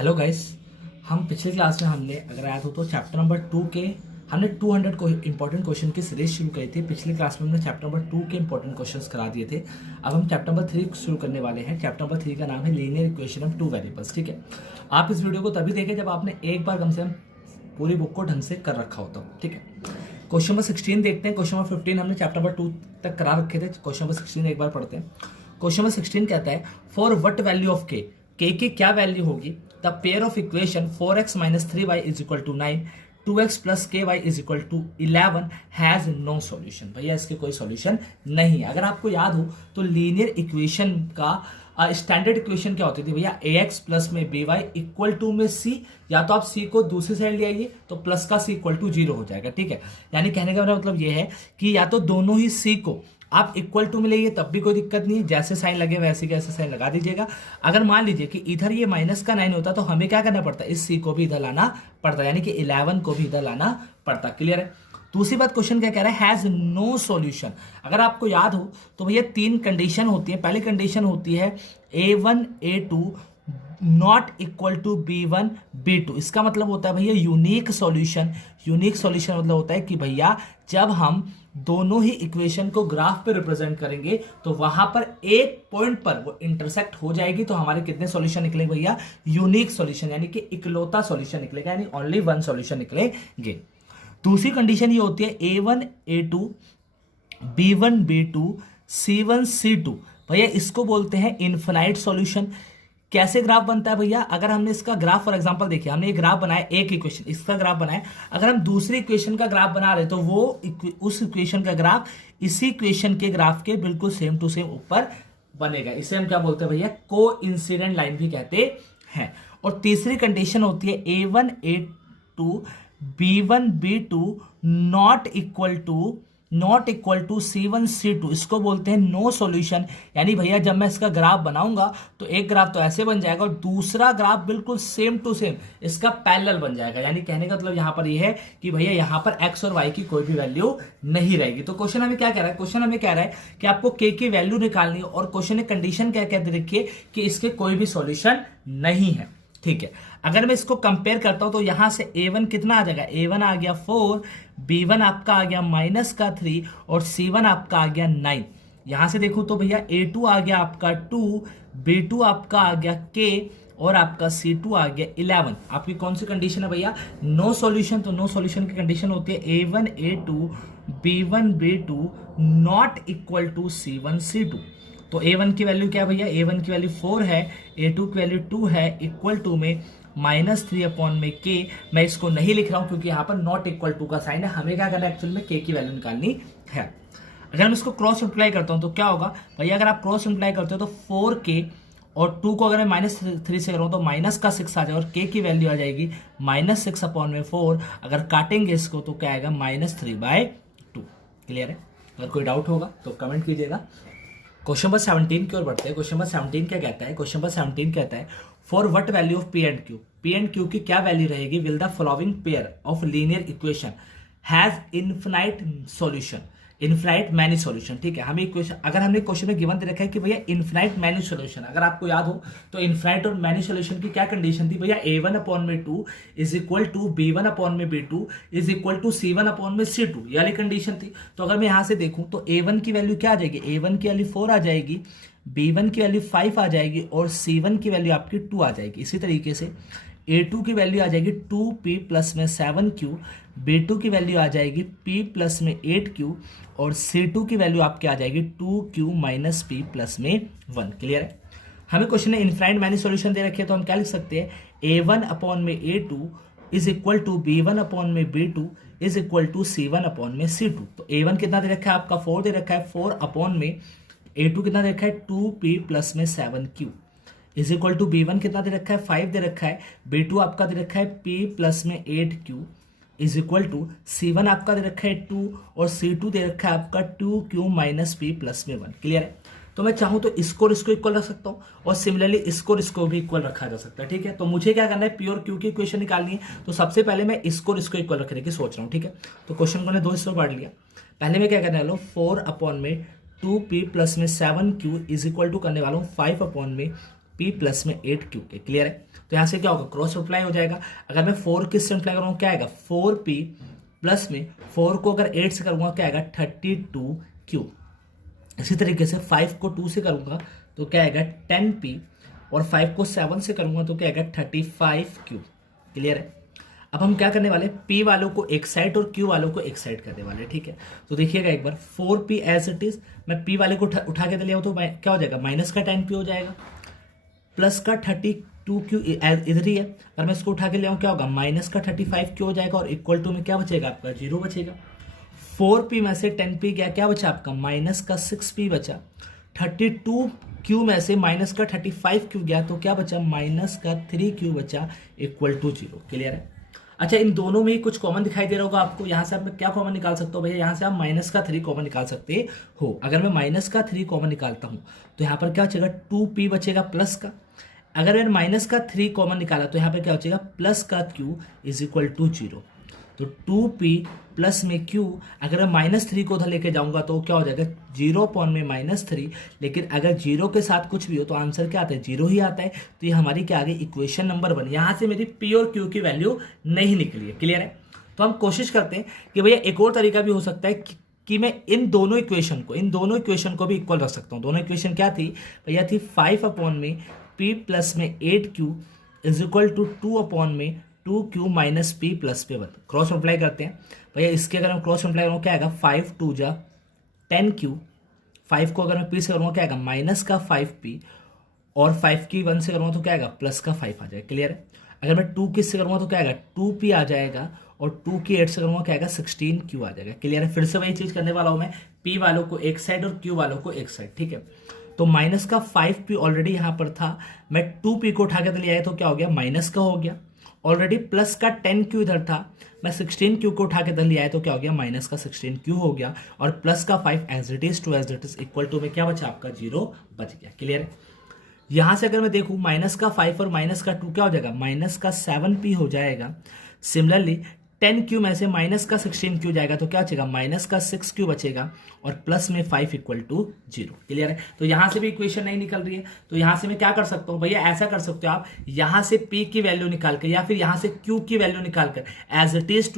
Hello guys. हम पिछले class में हमने अगर याद हो तो चैप्टर नंबर 2 के हमने 200 को इंपॉर्टेंट क्वेश्चन की सीरीज शुरू करी थी। पिछले क्लास में हमने चैप्टर नंबर 2 के इंपॉर्टेंट क्वेश्चंस करा दिए थे। अब हम चैप्टर नंबर 3 शुरू करने वाले हैं। चैप्टर नंबर 3 का नाम है linear equation of two variables. ठीक है, आप इस वीडियो को तभी देखें जब आपने एक बार कम से कम पूरी बुक को ढंग से कर रखा होता हो। ठीक है, क्वेश्चन नंबर 16 देखते हैं। क्वेश्चन नंबर 15 हमने चैप्टर नंबर 2 तक करा रखे थे। क्वेश्चन नंबर 16 एक बार पढ़ते हैं। क्वेश्चन नंबर 16 कहता है फॉर व्हाट वैल्यू ऑफ के की क्या वैल्यू होगी the pair of equation 4x minus 3y is equal to 9 2x plus ky is equal to 11 has no solution. भैया इसके कोई सॉल्यूशन नहीं है। अगर आपको याद हो तो लीनियर इक्वेशन का स्टैंडर्ड इक्वेशन क्या होती थी भैया, ax प्लस में by इक्वल टू में c, या तो आप c को दूसरी साइड ले आइए तो प्लस का c इक्वल टू 0 हो जाएगा। ठीक है, यानी कहने का मतलब ये है कि या तो दोनों ही c को आप इक्वल टू में लेइए तब भी कोई दिक्कत नहीं है, जैसे साइन लगे वैसे कैसे साइन लगा दीजिएगा। अगर मान लीजिए कि इधर ये माइनस का 9 होता तो हमें क्या करना पड़ता, इस c को भी इधर लाना पड़ता, यानी कि 11 को भी इधर लाना पड़ता। क्लियर है। दूसरी बात, क्वेश्चन क्या कह रहा है, हैज नो सॉल्यूशन। अगर आपको याद हो तो भैया 3 कंडीशन होती है। पहली कंडीशन होती है a1 a2 not equal to b1 b2। इसका मतलब होता है भैया यूनिक सॉल्यूशन। यूनिक सॉल्यूशन मतलब होता है कि भैया जब हम दोनों ही इक्वेशन को ग्राफ पे रिप्रेजेंट करेंगे तो वहां पर एक पॉइंट पर वो इंटरसेक्ट हो जाएगी तो हमारे कितने सॉल्यूशन निकलेंगे भैया, यूनिक सॉल्यूशन, यानी कि इकलौता सॉल्यूशन निकलेगा, यानी ओनली वन सॉल्यूशन निकलेंगे। दूसरी कंडीशन ये होती है a1 a2 b1 b2 c1 c2। भैया इसको बोलते हैं इनफिनाइट सॉल्यूशन। कैसे ग्राफ बनता है भैया, अगर हमने इसका ग्राफ फॉर एग्जांपल देखिए, हमने एक ग्राफ बनाया, एक इक्वेशन इसका ग्राफ बनाया, अगर हम दूसरी इक्वेशन का ग्राफ बना रहे तो वो उस इक्वेशन का ग्राफ इसी इक्वेशन के ग्राफ के बिल्कुल सेम टू सेम ऊपर बनेगा। इसे हम क्या बोलते हैं भैया, को इंसिडेंट लाइन भी कहते हैं। और तीसरी कंडीशन होती है a1 a2 b1 b2 not equal to c1 c2। इसको बोलते हैं नो सॉल्यूशन। यानी भैया जब मैं इसका ग्राफ बनाऊंगा तो एक ग्राफ तो ऐसे बन जाएगा और दूसरा ग्राफ बिल्कुल सेम टू सेम इसका पैरेलल बन जाएगा। यानी कहने का मतलब यहां पर ये है कि भैया यहां पर x और y की कोई भी वैल्यू नहीं रहेगी। तो क्वेश्चन हमें क्या कह रहा है, क्वेश्चन हमें कह रहा है कि आपको k की वैल्यू निकालनी है और क्वेश्चन ने कंडीशन क्या कहते देखिए कि इसके कोई भी सॉल्यूशन नहीं है। ठीक है, अगर मैं इसको कंपेयर करता हूं तो यहां से a1 कितना आ जाएगा, a1 आ गया 4, b1 आपका आ गया माइनस का 3 और c1 आपका आ गया 9। यहां से देखो तो भैया a2 आ गया आपका 2, b2 आपका आ गया k और आपका c2 आ गया 11। आपकी कौन सी कंडीशन है भैया, नो सॉल्यूशन। तो नो सॉल्यूशन की कंडीशन होती है a1 a2 b1 b2 not equal to c1 c2। तो a1 की वैल्यू क्या है भैया, a1 की वैल्यू 4 है, a2 की वैल्यू 2 है, इक्वल टू में -3 अपॉन में k। मैं इसको नहीं लिख रहा हूं क्योंकि यहां पर नॉट इक्वल टू का साइन है। हमें क्या करना है, एक्चुअल में k की वैल्यू निकालनी है। अगर मैं इसको क्रॉस इंप्लाई करता हूं तो क्या होगा भैया, अगर आप क्रॉस इंप्लाई करते हो तो 4k और 2 को अगर मैं -3 से करूँ तो माइनस का 6 आ जाएगा और k की वैल्यू आ जाएगी -6 अपॉन में 4। अगर काटेंगे इसको तो क्या आएगा, -3/2। क्लियर है। अगर कोई डाउट होगा तो कमेंट कीजिएगा। क्वेश्चन नंबर 17 की ओर बढ़ते हैं। क्वेश्चन नंबर 17 क्या कहता है, क्वेश्चन नंबर 17 कहता है for what value of P and Q की क्या वैल्यू रहेगी will the following pair of linear equation has infinite solution, infinite many solution. ठीक है, हमें इक्वेशन, अगर हमने क्वेश्चन में गिवन दे रखा है कि भैया इनफिनाइट मैनी सॉल्यूशन, अगर आपको याद हो तो इनफिनाइट और मैनी सॉल्यूशन की क्या कंडीशन थी भैया, a1 अपॉन में 2 is equal to b1 upon में b2 is equal to c1 upon में c2, ये वाली कंडीशन थी। तो अगर मैं यहां से देखूं तो a1 की वैल्यू क्या आ जाएगी, a1 की वैल्यू 4 आ जाएगी, b1 की वैल्यू 5 आ जाएगी और c1 की वैल्यू आपकी 2 आ जाएगी। इसी तरीके से a2 की वैल्यू आ जाएगी 2p प्लस में 7q, b2 की वैल्यू आ जाएगी p प्लस में 8q और c2 की वैल्यू आपकी आ जाएगी 2q माइनस p प्लस में 1। क्लियर है। हमें क्वेश्चन में इनफाइनाइट मैनी सॉल्यूशन दे रखे हैं तो हम क्या लिख सकते हैं, a1 अपॉन में a2 is equal to b1 upon में b2 is equal to c1 upon में c2। तो a1 कितना दे रखा है आपका 4 दे रखा है, 4 अपॉन में a2 कितना दे रखा है 2p प्लस में 7q is equal to b1 कितना दे रखा है 5 दे रखा है, b2 आपका दे रखा है p प्लस में 8q is equal to c1 आपका दे रखा है 2 और c2 दे रखा है आपका 2q माइनस p प्लस में 1। क्लियर है। तो मैं चाहूं तो इसको और इसको इक्वल रख सकता हूं और सिमिलरली इसको और इसको भी इक्वल रखा जा सकता है। ठीक है, तो मुझे क्या करना है, पी और क्यू की इक्वेशन निकालनी है। तो सबसे पहले मैं इसको और इसको इक्वल रखने की सोच रहा हूँ। ठीक है, तो क्वेश्चन को मैंने 2 हिस्सों में बांट लिया। पहले में क्या करने वाला हूँ, 4 अपॉन में 2p प्लस में 7q इज इक्वल टू करने वाला हूँ 5 अपॉन में P प्लस में 8Q के। क्लियर है? तो यहाँ से क्या होगा, क्रॉस मल्टीप्लाई हो जाएगा। अगर मैं 4 किस से मल्टीप्लाई करूँगा क्या आएगा, 4P प्लस में 4 को अगर 8 से करूँगा क्या आएगा, 32Q। इसी तरीके से 5 को 2 से करूँगा तो क्या आएगा, 10P, और 5 को 7 से करूँगा तो क्या आएगा, 35Q। क्लियर है? अब हम क्या करने वाले, P वालों को एक साइड और Q वालों को एक साइड करने वाले। ठीक है, तो देखिएगा एक बार, 4P एज इट इज, मैं P वाले को उठा के ले आऊँ तो क्या हो जाएगा, माइनस का 10P हो जाएगा, प्लस का 32Q इधर ही है। अगर मैं इसको उठा के ले आऊँ क्या होगा, माइनस का 35Q हो जाएगा, और इक्वल टू में क्या बचेगा आपका, 0 बचेगा। 4P में से 10P गया, क्या बचा आपका, माइनस का 6P बचा। 32Q में से माइनस का 35Q गया तो क्या बचा, माइनस का 3Q बचा, इक्वल टू 0। क्लियर है? अच्छा, इन दोनों में ही कुछ कॉमन दिखाई दे रहा होगा आपको। यहाँ से आप क्या कॉमन निकाल सकते हो भैया, यहाँ से आप माइनस का 3 कॉमन निकाल सकते हो। अगर मैं माइनस का 3 कॉमन निकालता हूँ तो यहाँ पर क्या बचेगा, 2P बचेगा प्लस का। अगर मैंने माइनस का 3 कॉमन निकाला तो यहाँ पर क्या बचेगा, प्लस का Q इज इक्वल टू 0। तो 2P प्लस में Q, अगर मैं -3 को उधर लेके जाऊंगा तो क्या हो जाएगा, 0/-3। लेकिन अगर 0 के साथ कुछ भी हो तो आंसर क्या आता है, 0 ही आता है। तो ये हमारी क्या आ गई, इक्वेशन नंबर 1। यहाँ से मेरी P और Q की वैल्यू नहीं निकली है। क्लियर है? तो हम कोशिश करते हैं कि भैया एक और तरीका भी हो सकता है कि मैं इन दोनों इक्वेशन को भी इक्वल रख सकता हूँ। दोनों इक्वेशन क्या थी भैया, थी 5/P प्लस में 8Q is equal to 2/2Q minus P plus पे 1। क्रॉस मल्टीप्लाई करते हैं भैया, इसके अगर हम क्रॉस मल्टीप्लाई करूँ क्या आएगा, 5 2 जा 10Q। 5 को अगर मैं P से करूँगा क्या आएगा, माइनस का 5P, और 5 की 1 से करूँगा तो क्या आएगा, प्लस का 5 आ जाएगा। क्लियर है? अगर मैं 2 किस से करूँगा तो क्या आएगा, 2P आ जाएगा, और 2 की 8 से करूँगा क्या आएगा, 16Q आ जाएगा। क्लियर है? फिर से वही चीज़ करने वाला हूँ मैं, P वालों को एक साइड और Q वालों को एक साइड। ठीक है, तो माइनस का 5P ऑलरेडी यहाँ पर था, मैं 2P को उठा के ले आया तो क्या हो गया, माइनस का हो गया। ऑलरेडी प्लस का 10Q इधर था, मैं 16Q को उठा के इधर ले आया तो क्या हो गया, माइनस का 16Q हो गया, और प्लस का 5 as it is equal to में क्या बचा आपका, 0 बच गया। क्लियर है? यहां से अगर मैं देखूं, माइनस का 5 और माइनस का 2 क्या हो जाएगा, माइनस का 7P हो जाएगा। सिमिलरली 10Q में से माइनस का 16Q जाएगा तो क्या बचेगा, माइनस का 6Q बचेगा, और प्लस में 5 इक्वल टू 0। क्लियर है? तो यहां से भी इक्वेशन नहीं निकल रही है, तो यहां से मैं क्या कर सकता हूं भैया, ऐसा कर सकते हो आप, यहां से P की वैल्यू निकाल कर या फिर यहां से Q की वैल्यू निकाल कर एज इट इज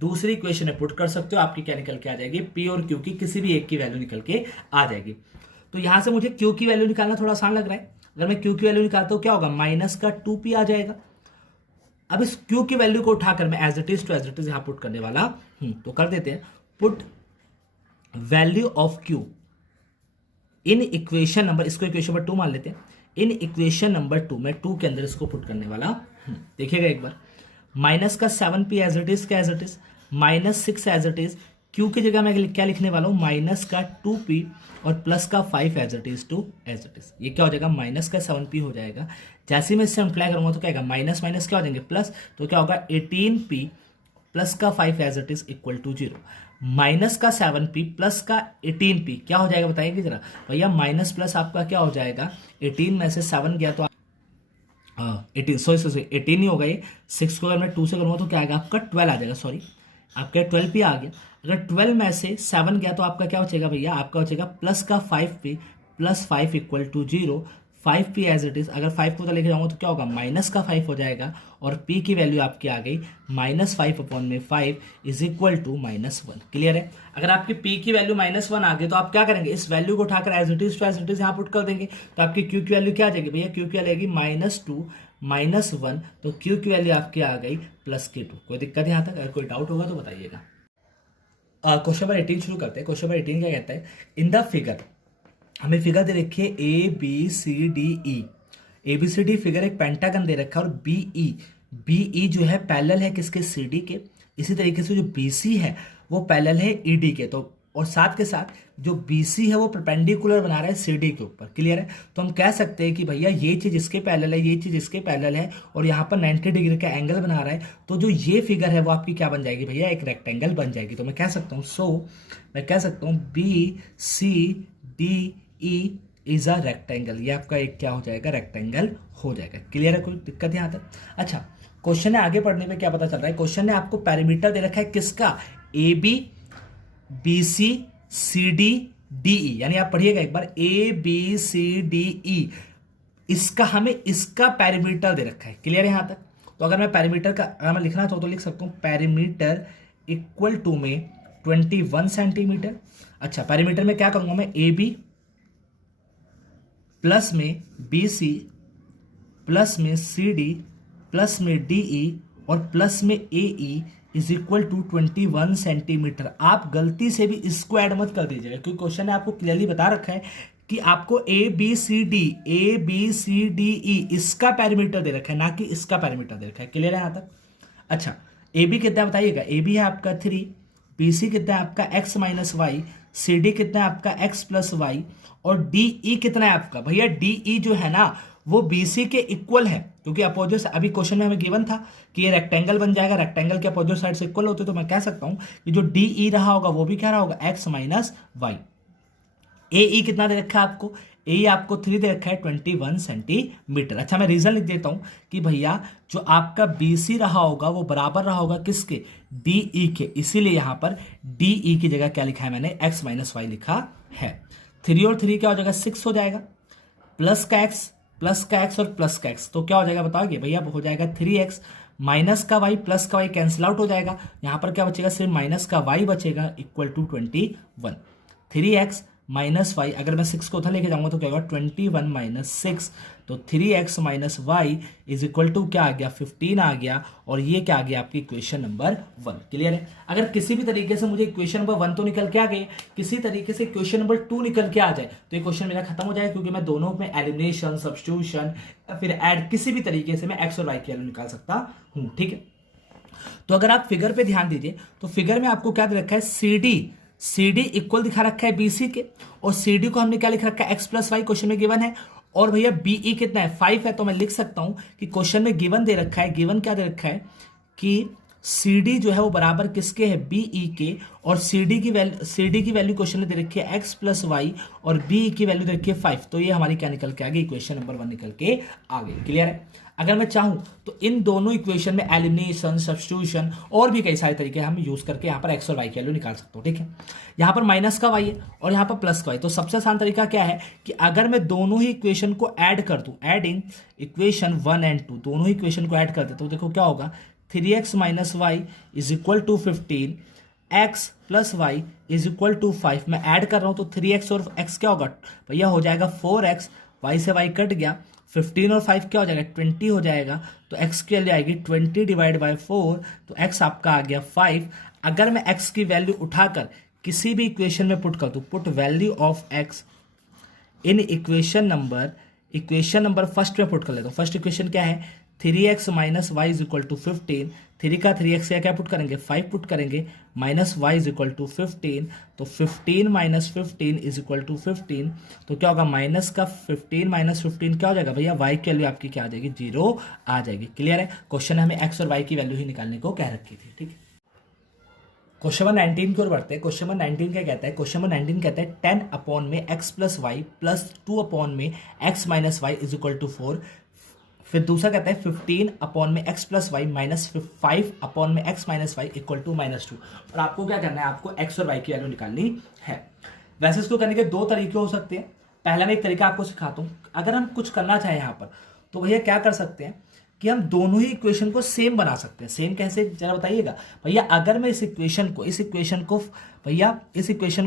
दूसरी इक्वेशन में पुट कर सकते हो। आपकी क्या निकल के आ जाएगी, P और Q की किसी भी एक की वैल्यू निकल के आ जाएगी। तो यहां से मुझे Q की वैल्यू निकालना थोड़ा आसान लग रहा है। अगर मैं Q की वैल्यू निकालता हूं क्या होगा, माइनस का 2P आ जाएगा। अब इस Q की वैल्यू को उठाकर मैं एज इट इज यहां पुट करने वाला हूं, तो कर देते हैं, put value of Q in equation number, इसको इक्वेशन नंबर 2 मान लेते हैं, इन इक्वेशन नंबर 2 मैं 2 के अंदर इसको पुट करने वाला हूं। देखिएगा एक बार, माइनस का 7P as it is, minus 6 as it is, Q की जगह मैं क्या लिखने वाला हूं, माइनस का 2P और प्लस का 5 एज इट इज। ये क्या हो जाएगा, माइनस का 7P हो जाएगा। जैसे ही मैं इससे अप्लाई करूंगा तो क्या आएगा, माइनस माइनस क्या हो जाएंगे, प्लस, तो क्या होगा 18P प्लस का 5 as it is equal to 0। Minus का 7P प्लस का 18P क्या हो जाएगा बताइए जरा भैया, माइनस प्लस आपका क्या हो जाएगा, 18 में से 7 गया तो 18 सॉरी 18 ही होगा ये। 6 को अगर मैं 2 से करूँगा तो क्या आएगा आपका 12 आ जाएगा, सॉरी आपका 12P आ गया। अगर 12 में से 7 गया तो आपका क्या बचेगा भैया, आपका बचेगा प्लस का 5P plus 5 equal to 0। 5P as it is, अगर 5 को तो लेके जाऊंगा तो क्या होगा, माइनस का 5 हो जाएगा, और P की वैल्यू आपकी आ गई -5/5 इज इक्वल टू -1। क्लियर है? अगर आपकी P की वैल्यू -1 आ गई तो आप क्या करेंगे, इस वैल्यू को उठाकर एज इट इज यहाँ पुट कर देंगे, तो आपकी Q की वैल्यू क्या आ जाएगी भैया, Q की वैल्यू आएगी -2 -1, तो Q की वैल्यू आपकी आ गई +K2। कोई दिक्कत यहाँ तक? अगर कोई डाउट होगा तो बताइएगा। क्वेश्चन नंबर 18 शुरू करते हैं। क्वेश्चन नंबर 18 क्या कहता है, इन द फिगर, हमें फिगर दे रखी है ABCDE। ABCD फिगर एक पेंटागन दे रखा है, और BE जो है पैरेलल है किसके, CD के। इसी तरीके से जो BC है वो पैरेलल है ED के, तो और साथ के साथ जो BC है वो परपेंडिकुलर बना रहा है CD के ऊपर। क्लियर है? तो हम कह सकते हैं कि भैया ये चीज इसके पैरेलल है, ये चीज इसके पैरेलल है, और यहाँ पर 90 डिग्री का एंगल बना रहा है, तो जो ये फिगर है वो आपकी क्या बन जाएगी भैया, एक रेक्टेंगल बन जाएगी। तो मैं कह सकता हूँ मैं कह सकता हूँ BCDE इज अ रेक्टेंगल। ये आपका एक क्या हो जाएगा, रेक्टेंगल हो जाएगा। क्लियर है? कोई दिक्कत यहाँ तक? अच्छा, क्वेश्चन है आगे पढ़ने में क्या पता चल रहा है, क्वेश्चन ने आपको पैरामीटर दे रखा है किसका, AB BC CD DE, यानी आप पढ़िएगा एक बार, ABCDE इसका हमें इसका पैरामीटर दे रखा है। क्लियर है यहां तक? तो अगर मैं पैरामीटर का अगर मैं लिखना चाहूँ तो लिख सकता हूँ पैरामीटर इक्वल टू में 21 सेंटीमीटर। अच्छा, पैरामीटर में क्या करूंगा मैं, ए बी प्लस में बी सी प्लस में सी डी प्लस में डी ई और प्लस में A E is equal to 21 centimetre. आप गलती से भी इसको ऐड मत कर दीजिएगा, क्योंकि क्वेश्चन ने आपको क्लियरली बता रखा है कि आपको A B C D E इसका पैरामीटर दे रखा है, ना कि इसका पैरामीटर दे रखा है। क्लियर है यहां तक? अच्छा, ए बी कितना है बताइएगा? ए बी है आपका 3, बी सी कितना है आपका x minus Y, C D कितना है आपका x प्लस वाई और डी ई कितना है आपका, भैया डी ई जो है ना वो बी सी के इक्वल है, क्योंकि अपोजिट अभी क्वेश्चन में हमें गिवन था कि ये रेक्टेंगल बन जाएगा, रेक्टेंगल के अपोजिट साइड से इक्वल होते, तो मैं कह सकता हूं कि जो डी ई रहा होगा वो भी क्या रहा होगा, x माइनस वाई। ए ई कितना दे रखा है आपको? ए आपको 3 दे रखा है 21 सेंटीमीटर। अच्छा, मैं रीजन लिख देता हूं कि भैया जो आपका बी सी रहा होगा वो बराबर रहा होगा किसके, डी ई के, इसीलिए यहां पर डी ई की जगह क्या लिखा है मैंने, x माइनस वाई लिखा है। 3 और 3 क्या हो जाएगा, 6 हो जाएगा, प्लस का x और प्लस का x, तो क्या हो जाएगा बताओगे भैया, हो जाएगा 3x माइनस का y प्लस का y कैंसिल आउट हो जाएगा, यहां पर क्या बचेगा, सिर्फ माइनस का y बचेगा equal to 21। 3x minus Y, अगर मैं 6 को उधर लेके जाऊंगा तो क्या होगा 21 माइनस 6, तो 3x minus Y is equal to क्या आ गया, 15 आ गया, और ये क्या आ गया आपकी इक्वेशन नंबर 1। क्लियर है? अगर किसी भी तरीके से मुझे इक्वेशन नंबर 1 तो निकल के आ गई, किसी तरीके से इक्वेशन नंबर 2 निकल के आ जाए तो ये क्वेश्चन मेरा खत्म हो जाएगा, क्योंकि मैं दोनों में एलिमिनेशन, सब्स्टिट्यूशन फिर ऐड किसी भी तरीके से मैं एक्स और वाई की वैल्यू निकाल सकता हूं। ठीक है, तो अगर आप फिगर पे ध्यान दीजिए तो फिगर में आपको क्या दे रखा है, सी डी इक्वल दिखा रखा है बी सी के, और सी डी को हमने क्या लिख रखा है, एक्स प्लस वाई क्वेश्चन में गिवन है, और भैया बीई कितना है, 5 है, तो मैं लिख सकता हूं कि क्वेश्चन में गिवन दे रखा है, गिवन क्या दे रखा है कि सी डी जो है वो बराबर किसके है, बीई के, और सी डी की वैल्यू क्वेश्चन में दे रखी है एक्स प्लस वाई और बीई की वैल्यू दे रखी है 5, तो ये हमारी क्या निकल के आ गई, इक्वेशन नंबर 1 निकल के आ गई। क्लियर है? अगर मैं चाहूं तो इन दोनों इक्वेशन में एलिमिनेशन, सब्स्टिट्यूशन और भी कई सारे तरीके हम यूज करके यहाँ पर एक्स और वाई की वैल्यू निकाल सकते हो। ठीक है, यहाँ पर माइनस का वाई है और यहाँ पर प्लस का वाई, तो सबसे आसान तरीका क्या है कि अगर मैं दोनों ही इक्वेशन को ऐड कर दूं, एडिंग इक्वेशन 1 एंड 2, दोनों ही इक्वेशन को ऐड कर दे तो देखो क्या होगा, 3x minus Y is equal to 15, x plus Y is equal to 5। मैं ऐड कर रहा हूं तो 3x और x क्या होगा भैया, हो जाएगा 4x, y से y कट गया, 15 और 5 क्या हो जाएगा, 20 हो जाएगा, तो x की वैल्यू आएगी 20 डिवाइड बाय 4, तो x आपका आ गया 5। अगर मैं x की वैल्यू उठाकर किसी भी इक्वेशन में पुट कर दूं, put value of x in equation number first में पुट कर लेता हूं। फर्स्ट इक्वेशन क्या है, 3x minus Y is equal to 15, 3 का 3x क्या पुट करेंगे, 5 पुट करेंगे, minus Y is equal to 15, तो 15 माइनस 15 इज इक्वल टू 15, तो क्या होगा, माइनस का 15 माइनस 15 क्या हो जाएगा भैया, y की वैल्यू आपकी क्या आ जाएगी, 0 आ जाएगी। क्लियर है? क्वेश्चन हमें x और y की वैल्यू ही निकालने को कह रखी थी। ठीक है, क्वेश्चन नंबर 19 की ओर बढ़ते हैं। क्वेश्चन नंबर 19 क्या कहता है, क्वेश्चन नंबर 19 कहता है 10 अपॉन में x plus y plus 2 upon में x minus Y is equal to 4। फिर दूसरा कहता है 15 अपॉन में x plus y minus 5 upon में x minus y equal to -2। और आपको क्या करना है, आपको x और y की वैल्यू निकालनी है। वैसे इसको करने के 2 तरीके हो सकते हैं। पहला मैं एक तरीका आपको सिखाता हूँ। अगर हम कुछ करना चाहें यहाँ पर तो भैया क्या कर सकते हैं कि हम दोनों ही इक्वेशन को सेम बना सकते हैं। सेम कैसे, जरा बताइएगा भैया। अगर मैं इस इक्वेशन को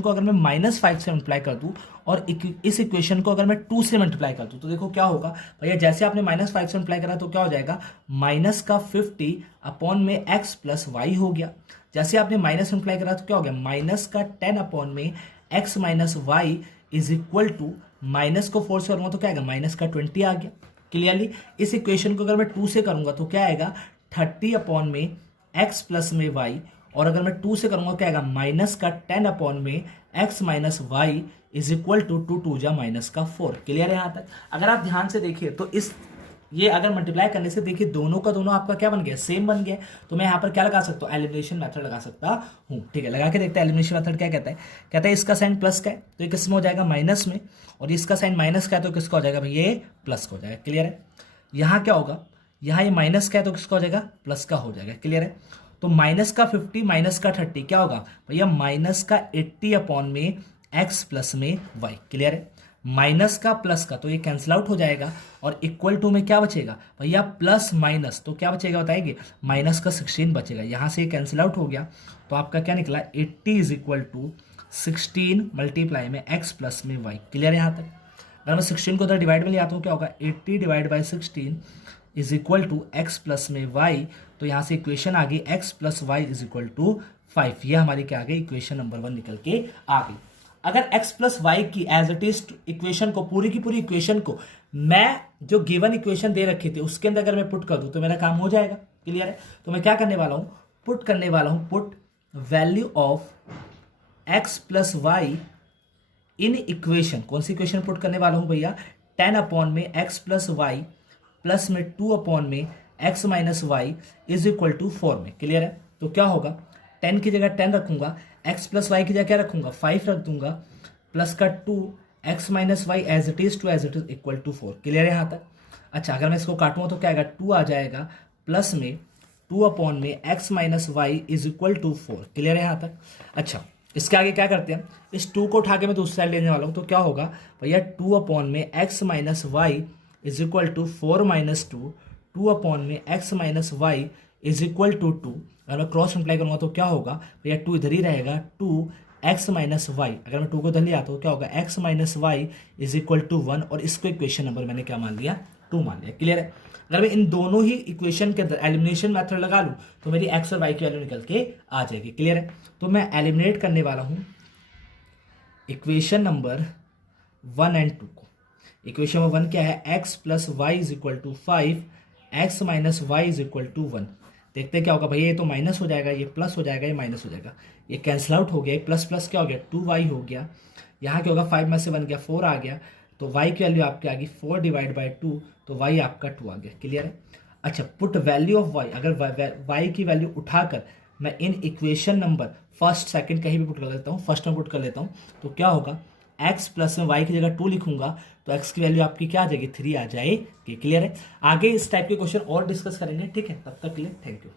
अगर मैं -5 से मल्टीप्लाई कर दूं और इस इक्वेशन को अगर मैं 2 से मल्टीप्लाई कर दूं तो देखो क्या होगा भैया, जैसे आपने -5 से मल्टीप्लाई करा तो क्या हो जाएगा, माइनस का 50 अपॉन में x प्लस वाई हो गया। जैसे आपने माइनस मल्टीप्लाई करा तो क्या हो गया, माइनस का 10 अपॉन में x minus Y is equal to, minus को 4 से करूंगा तो क्या आएगा, माइनस का 20 आ गया। क्लियरली इस इक्वेशन को अगर मैं 2 से करूंगा तो क्या आएगा, 30 अपॉन में x प्लस में y, और अगर मैं 2 से करूंगा क्या आएगा, माइनस का 10 अपॉन में x minus Y is equal to 2 2 जा माइनस का 4। क्लियर है यहाँ तक? अगर आप ध्यान से देखिए तो ये अगर मल्टीप्लाई करने से देखिए दोनों का दोनों आपका क्या बन गया, सेम बन गया। तो मैं यहाँ पर क्या लगा सकता हूँ, एलिमिनेशन मेथड लगा सकता हूँ। ठीक है, लगा के देखते हैं एलिमिनेशन मेथड क्या कहता है इसका साइन प्लस का है तो ये किसमें हो जाएगा, माइनस में, और इसका साइन माइनस का है तो किसका हो जाएगा भैया, ये प्लस का हो जाएगा। क्लियर है? यहाँ क्या होगा, यहाँ ये माइनस का है तो किसका हो जाएगा, प्लस का हो जाएगा। क्लियर है? तो माइनस का 50 माइनस का 30 क्या होगा भैया, माइनस का 80 अपॉन में x प्लस में y। क्लियर है? माइनस का प्लस का, तो ये कैंसिल आउट हो जाएगा और इक्वल टू में क्या बचेगा भैया, प्लस माइनस, तो क्या बचेगा बताएंगे, माइनस का 16 बचेगा। यहाँ से ये कैंसिल आउट हो गया, तो आपका क्या निकला, 80 इज इक्वल टू 16 मल्टीप्लाई में x प्लस में y। क्लियर है यहाँ तक। अगर मैं 16 को उधर डिवाइड में ले आता हूँ, क्या होगा, 80 divide by 16 is equal to x plus में y। तो यहाँ से इक्वेशन आ गई x plus Y is equal to 5। ये हमारी क्या आ गई, इक्वेशन नंबर 1 निकल के आ गई। अगर x प्लस वाई की एज इट इज इक्वेशन को, पूरी की पूरी इक्वेशन को मैं जो गिवन इक्वेशन दे रखी थी उसके अंदर अगर मैं पुट कर दूं तो मेरा काम हो जाएगा। क्लियर है। तो मैं क्या करने वाला हूं, पुट करने वाला हूं, put value of x plus y in equation. कौन सी इक्वेशन पुट करने वाला हूं भैया, 10 अपॉन में x प्लस वाई प्लस में 2 अपॉन में x minus Y is equal to 4 में। क्लियर है। तो क्या होगा, 10 की जगह 10 रखूंगा, x प्लस वाई की जगह क्या रखूंगा, 5 रख दूंगा, प्लस का 2 x minus y as it is to as it is equal to 4। Clear है यहाँ तक। अच्छा, अगर मैं इसको काटूंगा तो क्या आएगा, 2 आ जाएगा, प्लस में 2 अपॉन में x minus Y is equal to 4। Clear है यहाँ तक। अच्छा, इसके आगे क्या करते हैं, इस 2 को उठा के मैं दूसरी साइड लेने वाला हूँ, तो क्या होगा भैया, 2 अपॉन में x minus Y is equal to 4 minus 2, 2 upon में x minus Y is equal to 2। अगर मैं क्रॉस मल्टीप्लाई करूंगा तो क्या होगा भैया, 2 इधर ही रहेगा, 2x माइनस वाई, अगर मैं 2 को इधर ले आता हूँ क्या होगा, x minus Y is equal to 1, और इसको इक्वेशन नंबर मैंने क्या मान लिया, 2 मान लिया। क्लियर है। अगर मैं इन दोनों ही इक्वेशन के अंदर एलिमिनेशन मेथड लगा लूँ तो मेरी x और y की वैल्यू निकल के आ जाएगी। क्लियर है। तो मैं एलिमिनेट करने वाला हूँ इक्वेशन नंबर 1 एंड 2 को। इक्वेशन नंबर 1 क्या है, x plus Y is equal to 5, x minus Y is equal to 1। देखते हैं क्या होगा भैया, ये तो माइनस हो जाएगा, ये प्लस हो जाएगा, ये माइनस हो जाएगा, ये कैंसिल आउट हो गया, ये प्लस प्लस क्या हो गया, 2y हो गया। यहाँ क्या होगा, 5 में से 1 गया, 4 आ गया, तो y की वैल्यू आपकी आ गई 4 डिवाइड बाई 2, तो y आपका 2 आ गया। क्लियर है। अच्छा, पुट वैल्यू ऑफ y, अगर y की वैल्यू उठाकर मैं इन इक्वेशन नंबर फर्स्ट सेकंड कहीं भी पुट कर लेता हूँ, फर्स्ट में पुट कर लेता हूँ, तो क्या होगा, x प्लस में y की जगह 2 लिखूंगा तो x की वैल्यू आपकी क्या आ जाएगी, 3 आ जाएगी। क्लियर है। आगे इस टाइप के क्वेश्चन और डिस्कस करेंगे। ठीक है, तब तक के लिए थैंक यू।